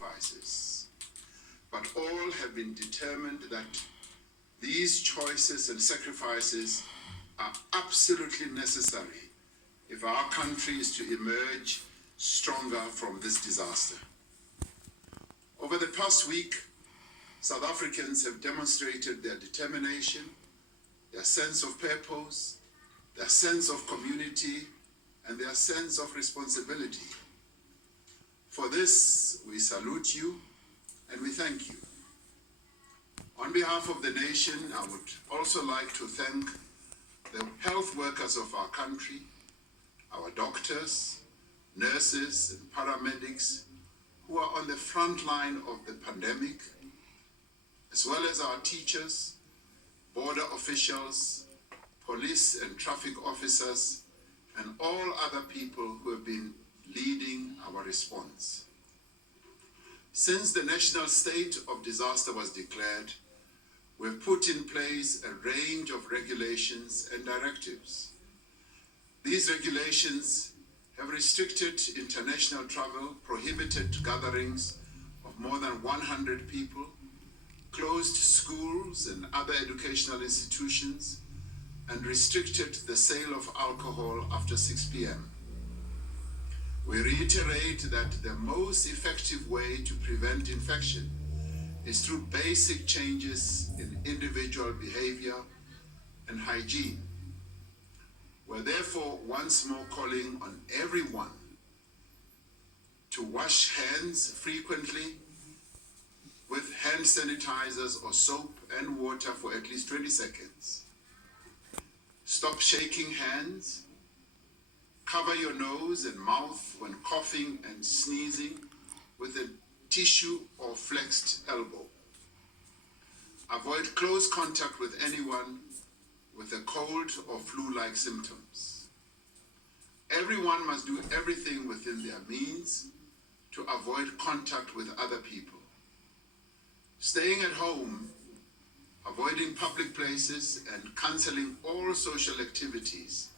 sacrifices, but all have been determined that these choices and sacrifices are absolutely necessary if our country is to emerge stronger from this disaster. Over the past week, South Africans have demonstrated their determination, their sense of purpose, their sense of community, and their sense of responsibility. For this, we salute you and we thank you. On behalf of the nation, I would also like to thank the health workers of our country, our doctors, nurses, and paramedics who are on the front line of the pandemic, as well as our teachers, border officials, police and traffic officers, and all other people who have been leading our response. Since the national state of disaster was declared, we've put in place a range of regulations and directives. These regulations have restricted international travel, prohibited gatherings of more than 100 people, closed schools and other educational institutions, and restricted the sale of alcohol after 6 p.m. We reiterate that the most effective way to prevent infection is through basic changes in individual behavior and hygiene. We're therefore once more calling on everyone to wash hands frequently with hand sanitizers or soap and water for at least 20 seconds. Stop shaking hands. Cover your nose and mouth when coughing and sneezing with a tissue or flexed elbow. Avoid close contact with anyone with a cold or flu-like symptoms. Everyone must do everything within their means to avoid contact with other people. Staying at home, avoiding public places, and cancelling all social activities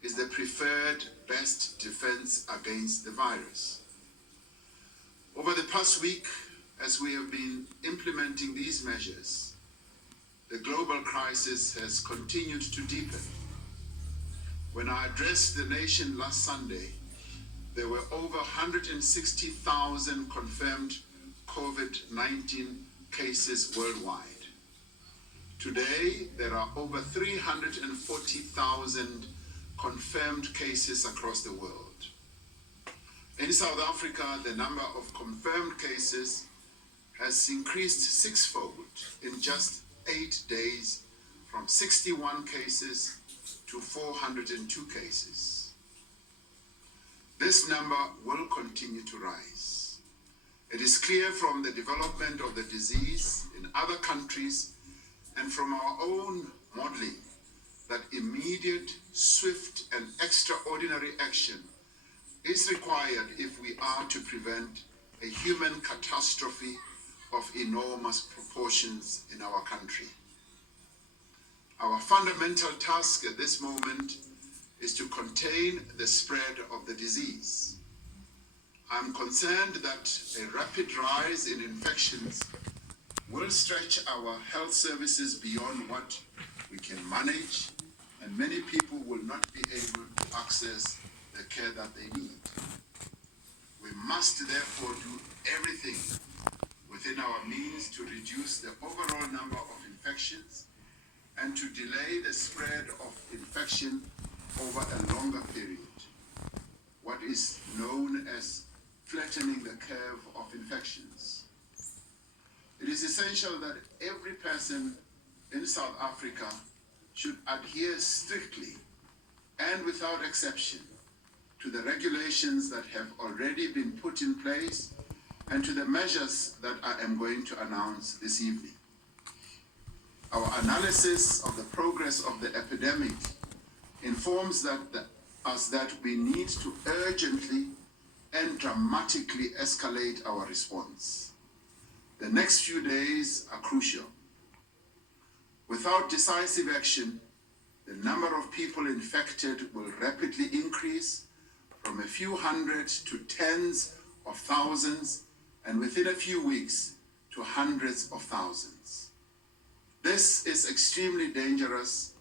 is the preferred best defense against the virus. Over the past week, as we have been implementing these measures, the global crisis has continued to deepen. When I addressed the nation last Sunday, there were over 160,000 confirmed COVID-19 cases worldwide. Today, there are over 340,000 confirmed cases across the world. In South Africa, the number of confirmed cases has increased sixfold in just 8 days, from 61 cases to 402 cases. This number will continue to rise. It is clear from the development of the disease in other countries and from our own modeling that immediate, swift, and extraordinary action is required if we are to prevent a human catastrophe of enormous proportions in our country. Our fundamental task at this moment is to contain the spread of the disease. I'm concerned that a rapid rise in infections will stretch our health services beyond what we can manage, and many people will not be able to access the care that they need. We must therefore do everything within our means to reduce the overall number of infections and to delay the spread of infection over a longer period, what is known as flattening the curve of infections. It is essential that every person in South Africa should adhere strictly and without exception to the regulations that have already been put in place and to the measures that I am going to announce this evening. Our analysis of the progress of the epidemic informs us that we need to urgently and dramatically escalate our response. The next few days are crucial. Without decisive action, the number of people infected will rapidly increase from a few hundred to tens of thousands, and within a few weeks to hundreds of thousands. This is extremely dangerous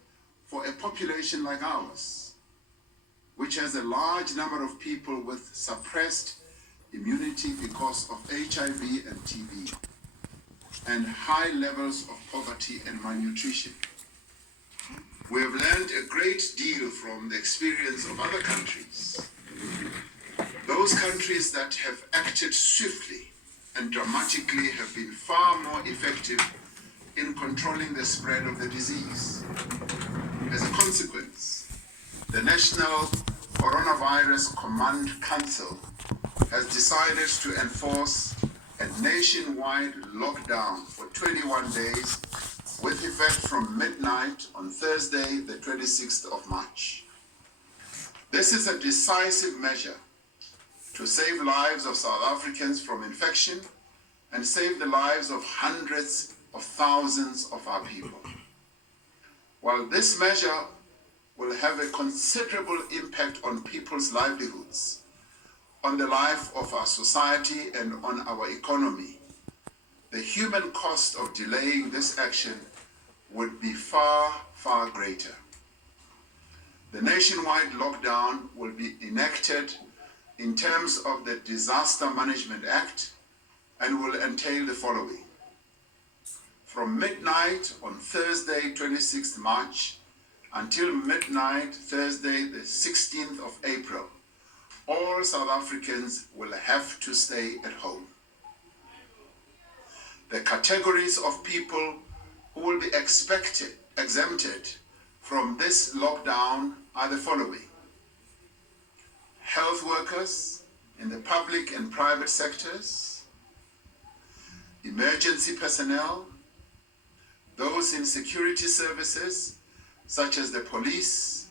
for a population like ours, which has a large number of people with suppressed immunity because of HIV and TB, and high levels of poverty and malnutrition. We have learned a great deal from the experience of other countries. Those countries that have acted swiftly and dramatically have been far more effective in controlling the spread of the disease. As a consequence, the National Coronavirus Command Council has decided to enforce a nationwide lockdown for 21 days with effect from midnight on Thursday, the 26th of March. This is a decisive measure to save lives of South Africans from infection and save the lives of hundreds of thousands of our people. While this measure will have a considerable impact on people's livelihoods, on the life of our society and on our economy, the human cost of delaying this action would be far, far greater. The nationwide lockdown will be enacted in terms of the Disaster Management Act and will entail the following. From midnight on Thursday, 26th March, until midnight Thursday, the 16th of April, all South Africans will have to stay at home. The categories of people who will be exempted from this lockdown are the following. Health workers in the public and private sectors, emergency personnel, those in security services such as the police,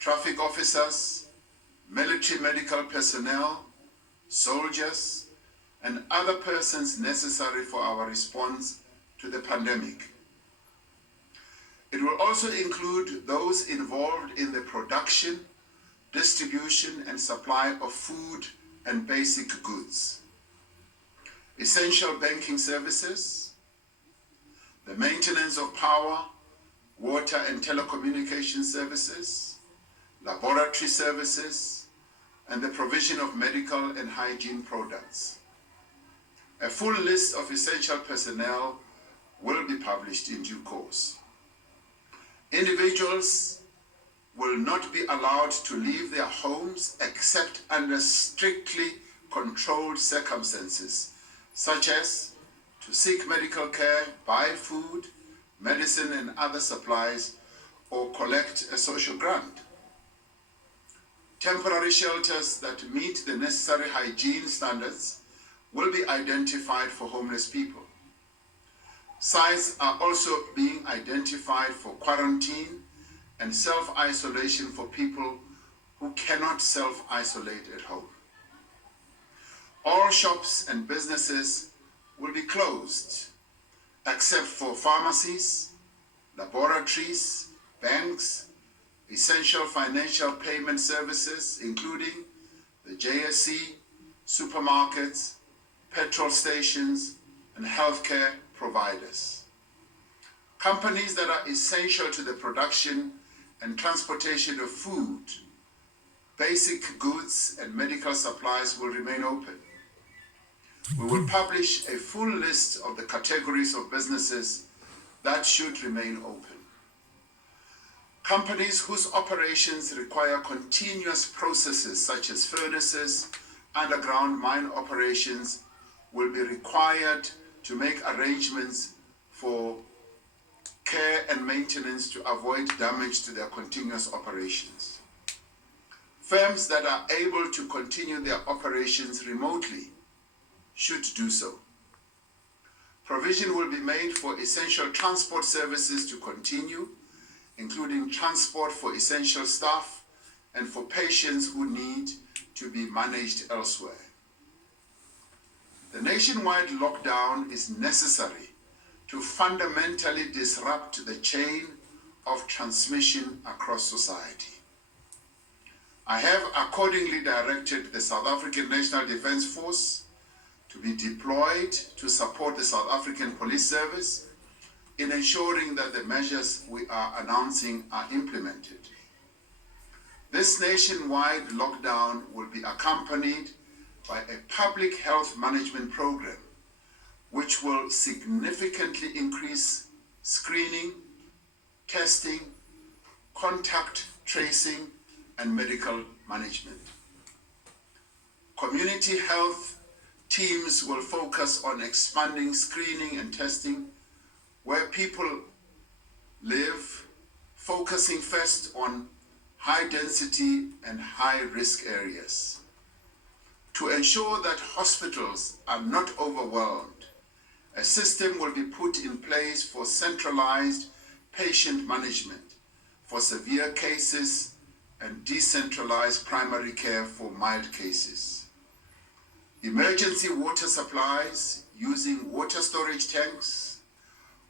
traffic officers, military medical personnel, soldiers, and other persons necessary for our response to the pandemic. It will also include those involved in the production, distribution, and supply of food and basic goods, essential banking services, the maintenance of power, water and telecommunication services, laboratory services, and the provision of medical and hygiene products. A full list of essential personnel will be published in due course. Individuals will not be allowed to leave their homes except under strictly controlled circumstances, such as to seek medical care, buy food, medicine and other supplies, or collect a social grant. Temporary shelters that meet the necessary hygiene standards will be identified for homeless people. Sites are also being identified for quarantine and self-isolation for people who cannot self-isolate at home. All shops and businesses will be closed, except for pharmacies, laboratories, banks, essential financial payment services, including the JSE, supermarkets, petrol stations, and healthcare providers. Companies that are essential to the production and transportation of food, basic goods, and medical supplies will remain open. We will publish a full list of the categories of businesses that should remain open. Companies whose operations require continuous processes such as furnaces, underground mine operations, will be required to make arrangements for care and maintenance to avoid damage to their continuous operations. Firms that are able to continue their operations remotely should do so. Provision will be made for essential transport services to continue, including transport for essential staff and for patients who need to be managed elsewhere. The nationwide lockdown is necessary to fundamentally disrupt the chain of transmission across society. I have accordingly directed the South African National Defence Force to to be deployed to support the South African Police Service in ensuring that the measures we are announcing are implemented. This nationwide lockdown will be accompanied by a public health management program which will significantly increase screening, testing, contact tracing, and medical management. Community health teams will focus on expanding screening and testing where people live, focusing first on high density and high risk areas. To ensure that hospitals are not overwhelmed, a system will be put in place for centralized patient management for severe cases and decentralized primary care for mild cases. Emergency water supplies using water storage tanks,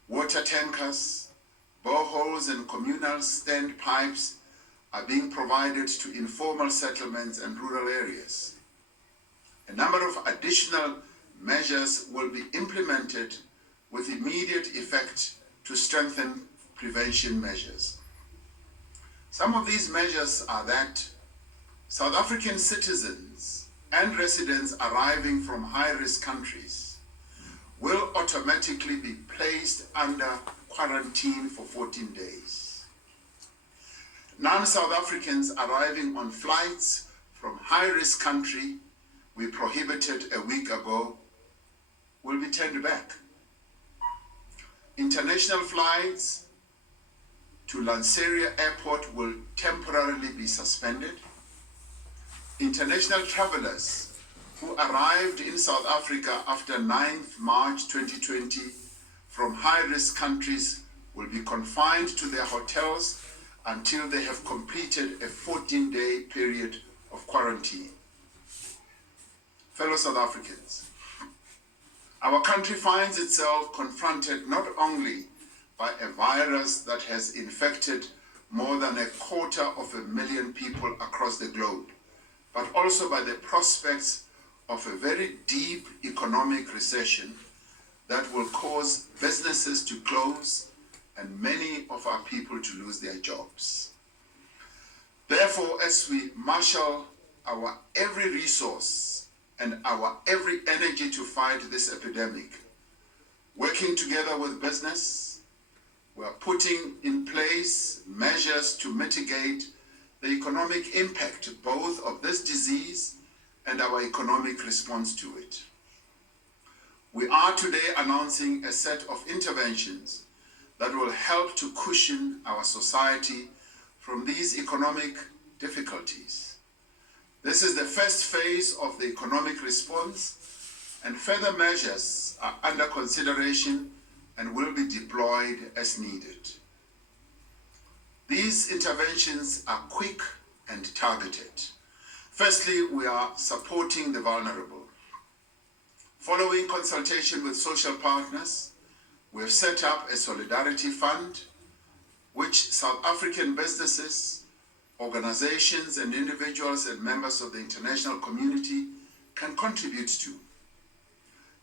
water tankers, boreholes and communal stand pipes are being provided to informal settlements and rural areas. A number of additional measures will be implemented with immediate effect to strengthen prevention measures. Some of these measures are that South African citizens and residents arriving from high-risk countries will automatically be placed under quarantine for 14 days. Non-South Africans arriving on flights from high-risk country we prohibited a week ago will be turned back. International flights to Lanseria Airport will temporarily be suspended. International travelers who arrived in South Africa after 9th March 2020 from high-risk countries will be confined to their hotels until they have completed a 14-day period of quarantine. Fellow South Africans, our country finds itself confronted not only by a virus that has infected more than 250,000 people across the globe, but also by the prospects of a very deep economic recession that will cause businesses to close and many of our people to lose their jobs. Therefore, as we marshal our every resource and our every energy to fight this epidemic, working together with business, we are putting in place measures to mitigate the economic impact both of this disease and our economic response to it. We are today announcing a set of interventions that will help to cushion our society from these economic difficulties. This is the first phase of the economic response, and further measures are under consideration and will be deployed as needed. These interventions are quick and targeted. Firstly, we are supporting the vulnerable. Following consultation with social partners, we have set up a solidarity fund which South African businesses, organizations and individuals and members of the international community can contribute to.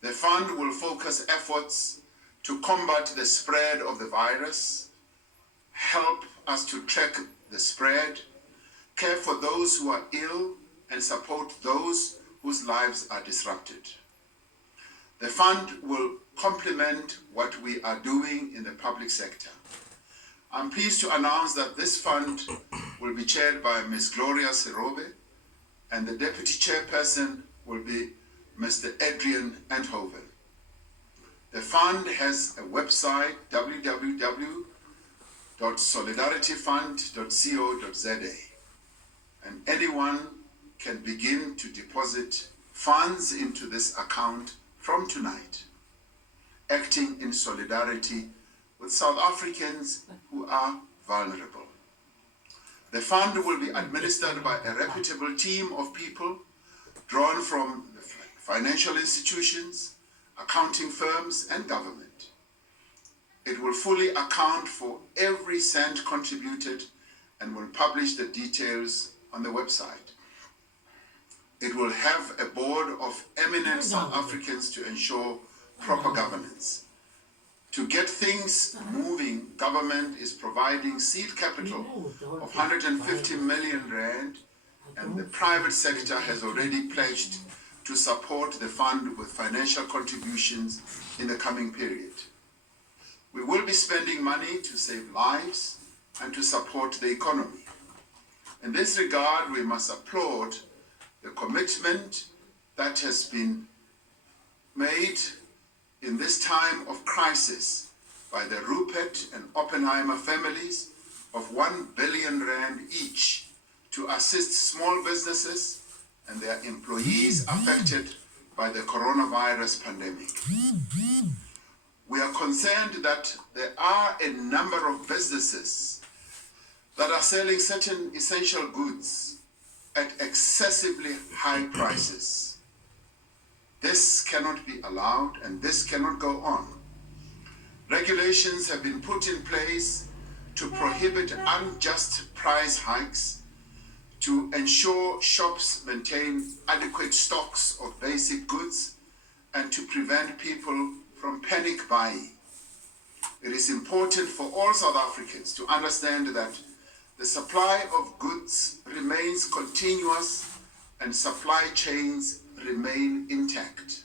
The fund will focus efforts to combat the spread of the virus, help us to track the spread, care for those who are ill, and support those whose lives are disrupted. The fund will complement what we are doing in the public sector. I'm pleased to announce that this fund will be chaired by Ms. Gloria Serobe, and the deputy chairperson will be Mr. Adrian Enthoven. The fund has a website, www.solidarityfund.co.za, and anyone can begin to deposit funds into this account from tonight, acting in solidarity with South Africans who are vulnerable. The fund will be administered by a reputable team of people drawn from the financial institutions, accounting firms, and government. It will fully account for every cent contributed and will publish the details on the website. It will have a board of eminent South Africans to ensure proper governance. To get things moving, government is providing seed capital of 150 million rand, and the private sector has already pledged to support the fund with financial contributions in the coming period. We will be spending money to save lives and to support the economy. In this regard, we must applaud the commitment that has been made in this time of crisis by the Rupert and Oppenheimer families of 1 billion rand each to assist small businesses and their employees affected by the coronavirus pandemic. We are concerned that there are a number of businesses that are selling certain essential goods at excessively high prices. This cannot be allowed and this cannot go on. Regulations have been put in place to prohibit unjust price hikes, to ensure shops maintain adequate stocks of basic goods, and to prevent people from panic buying. It is important for all South Africans to understand that the supply of goods remains continuous and supply chains remain intact.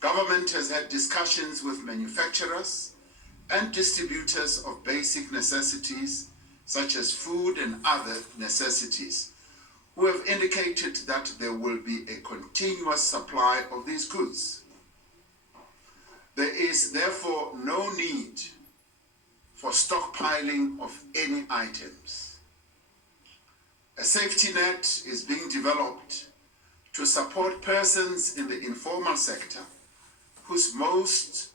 Government has had discussions with manufacturers and distributors of basic necessities such as food and other necessities, who have indicated that there will be a continuous supply of these goods. There is therefore no need for stockpiling of any items. A safety net is being developed to support persons in the informal sector whose most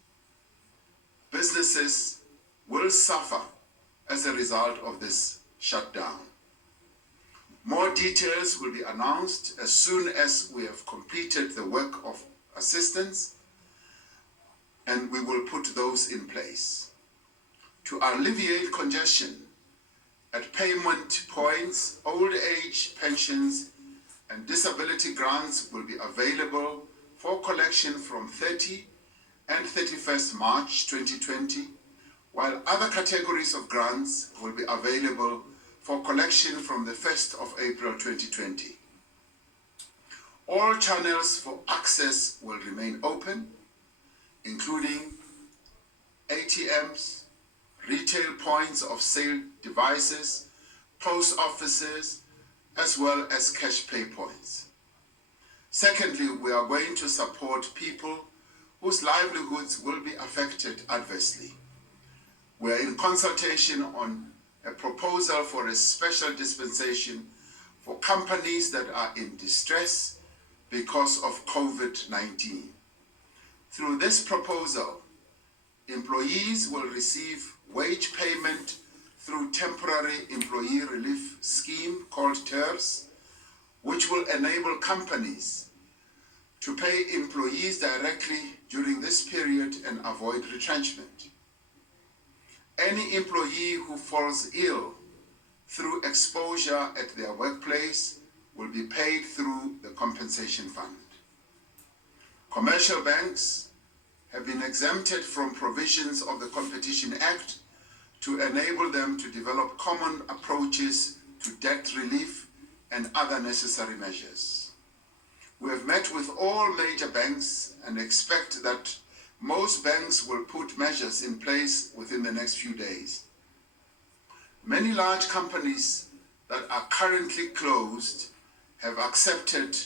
businesses will suffer as a result of this shutdown. More details will be announced as soon as we have completed the work of assistance, and we will put those in place. To alleviate congestion at payment points, old age pensions and disability grants will be available for collection from 30 and 31st March 2020, while other categories of grants will be available for collection from the 1st of April 2020. All channels for access will remain open, including ATMs, retail points of sale devices, post offices, as well as cash pay points. Secondly, we are going to support people whose livelihoods will be affected adversely. We are in consultation on a proposal for a special dispensation for companies that are in distress because of COVID-19. Through this proposal, employees will receive wage payment through temporary employee relief scheme called TERS, which will enable companies to pay employees directly during this period and avoid retrenchment. Any employee who falls ill through exposure at their workplace will be paid through the compensation fund. Commercial banks have been exempted from provisions of the Competition Act to enable them to develop common approaches to debt relief and other necessary measures. We have met with all major banks and expect that most banks will put measures in place within the next few days. Many large companies that are currently closed have accepted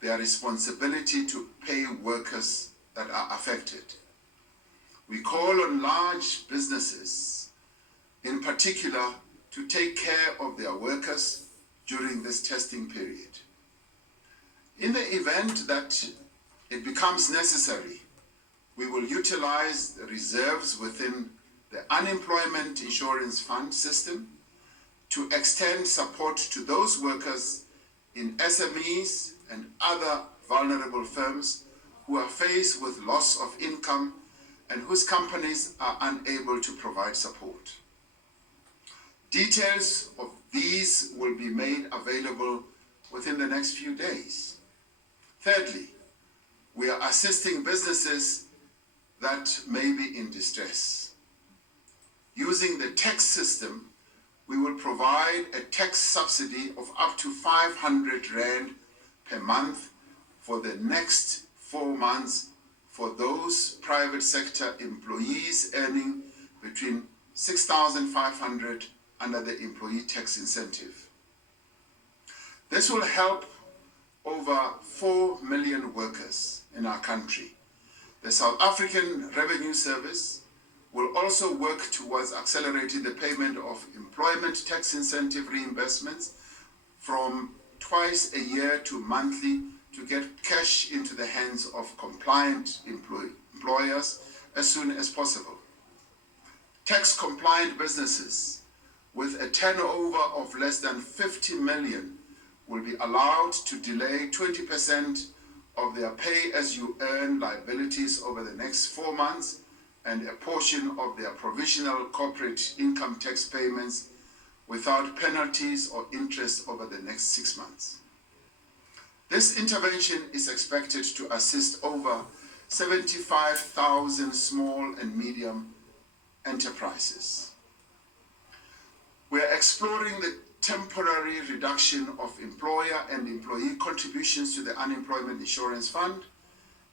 their responsibility to pay workers that are affected. We call on large businesses, in particular, to take care of their workers during this testing period. In the event that it becomes necessary, we will utilize the reserves within the Unemployment Insurance Fund system to extend support to those workers in SMEs and other vulnerable firms who are faced with loss of income and whose companies are unable to provide support. Details of these will be made available within the next few days. Thirdly, we are assisting businesses that may be in distress. Using the tax system, we will provide a tax subsidy of up to 500 Rand per month for the next 4 months for those private sector employees earning between 6,500 under the employee tax incentive. This will help over 4 million workers in our country. The South African Revenue Service will also work towards accelerating the payment of employment tax incentive reimbursements from twice a year to monthly to get cash into the hands of compliant employers as soon as possible. Tax compliant businesses with a turnover of less than 50 million will be allowed to delay 20% of their pay-as-you-earn liabilities over the next 4 months and a portion of their provisional corporate income tax payments without penalties or interest over the next 6 months. This intervention is expected to assist over 75,000 small and medium enterprises. We are exploring the temporary reduction of employer and employee contributions to the Unemployment Insurance Fund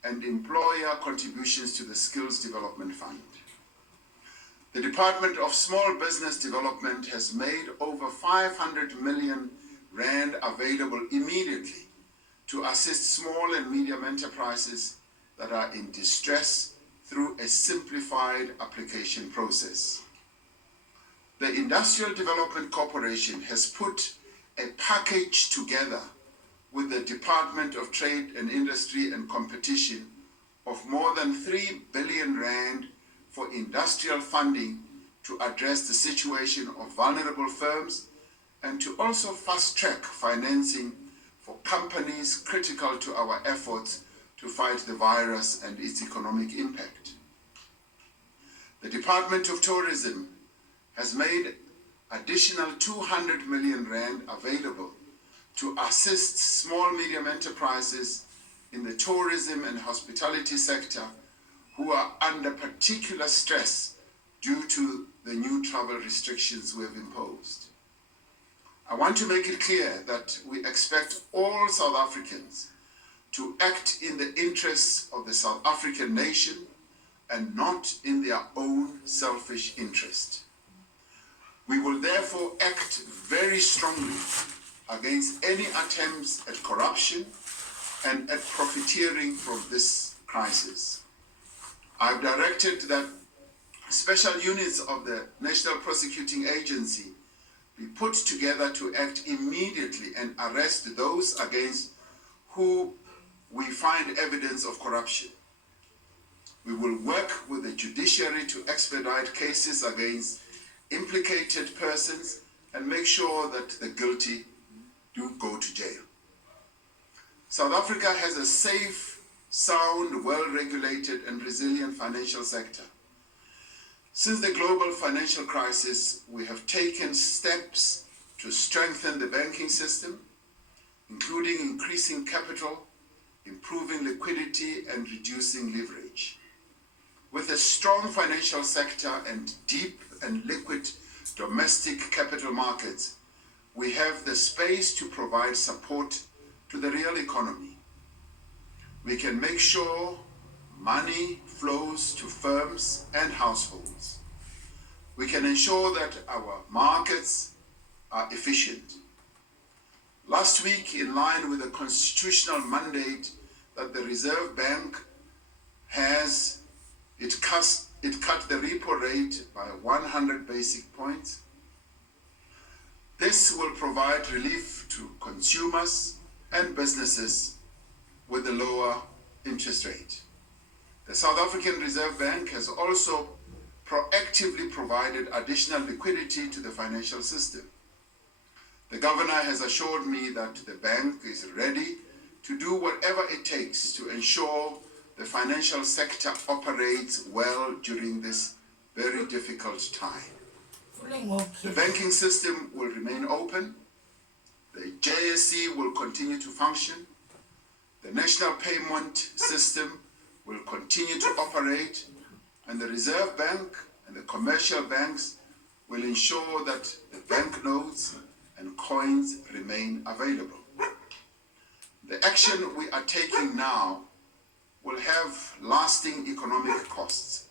and employer contributions to the Skills Development Fund. The Department of Small Business Development has made over 500 million Rand available immediately to assist small and medium enterprises that are in distress through a simplified application process. The Industrial Development Corporation has put a package together with the Department of Trade and Industry and Competition of more than 3 billion Rand for industrial funding to address the situation of vulnerable firms and to also fast-track financing for companies critical to our efforts to fight the virus and its economic impact. The Department of Tourism has made additional 200 million Rand available to assist small medium enterprises in the tourism and hospitality sector who are under particular stress due to the new travel restrictions we have imposed. I want to make it clear that we expect all South Africans to act in the interests of the South African nation and not in their own selfish interest. We will therefore act very strongly against any attempts at corruption and at profiteering from this crisis. I've directed that special units of the National Prosecuting Agency be put together to act immediately and arrest those against who we find evidence of corruption. We will work with the judiciary to expedite cases against implicated persons and make sure that the guilty do go to jail. South Africa has a safe, sound, well-regulated and resilient financial sector. Since the global financial crisis, we have taken steps to strengthen the banking system, including increasing capital, improving liquidity, and reducing leverage. With a strong financial sector and deep and liquid domestic capital markets, we have the space to provide support to the real economy. We can make sure money flows to firms and households. We can ensure that our markets are efficient. Last week, in line with the constitutional mandate that the Reserve Bank has, it cut the repo rate by 100 basic points. This will provide relief to consumers and businesses with a lower interest rate. The South African Reserve Bank has also proactively provided additional liquidity to the financial system. The governor has assured me that the bank is ready to do whatever it takes to ensure the financial sector operates well during this very difficult time. The banking system will remain open The JSE will continue to function. The national payment system will continue to operate, and the Reserve Bank and the commercial banks will ensure that the banknotes and coins remain available. The action we are taking now will have lasting economic costs,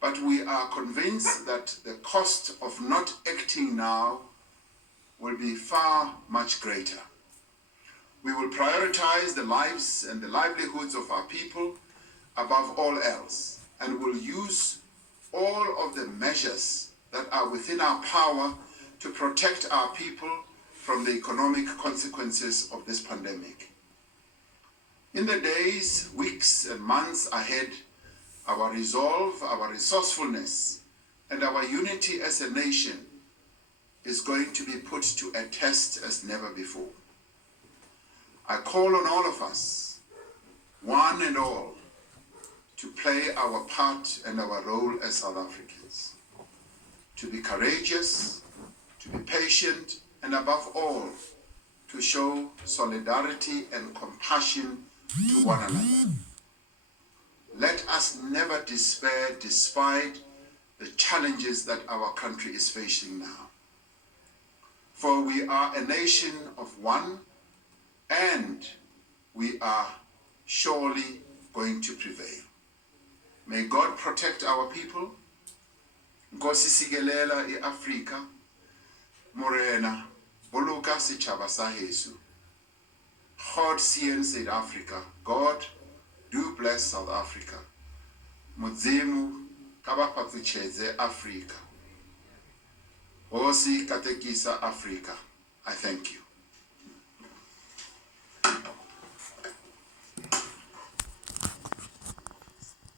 but we are convinced that the cost of not acting now will be far much greater. We will prioritize the lives and the livelihoods of our people above all else, and will use all of the measures that are within our power to protect our people from the economic consequences of this pandemic. In the days, weeks, and months ahead, our resolve, our resourcefulness, and our unity as a nation is going to be put to a test as never before. I call on all of us, one and all, to play our part and our role as South Africans, to be courageous, to be patient, and above all, to show solidarity and compassion to one another. Let us never despair despite the challenges that our country is facing now. For we are a nation of one, and we are surely going to prevail. May God protect our people. Nkosi sikelela iAfrika. Morena, boloka setjhaba sa heso. God seën South Africa. God, do bless South Africa. Mudzimu ka ba phatsetjhetse Africa. Hosi katekisa Africa. I thank you.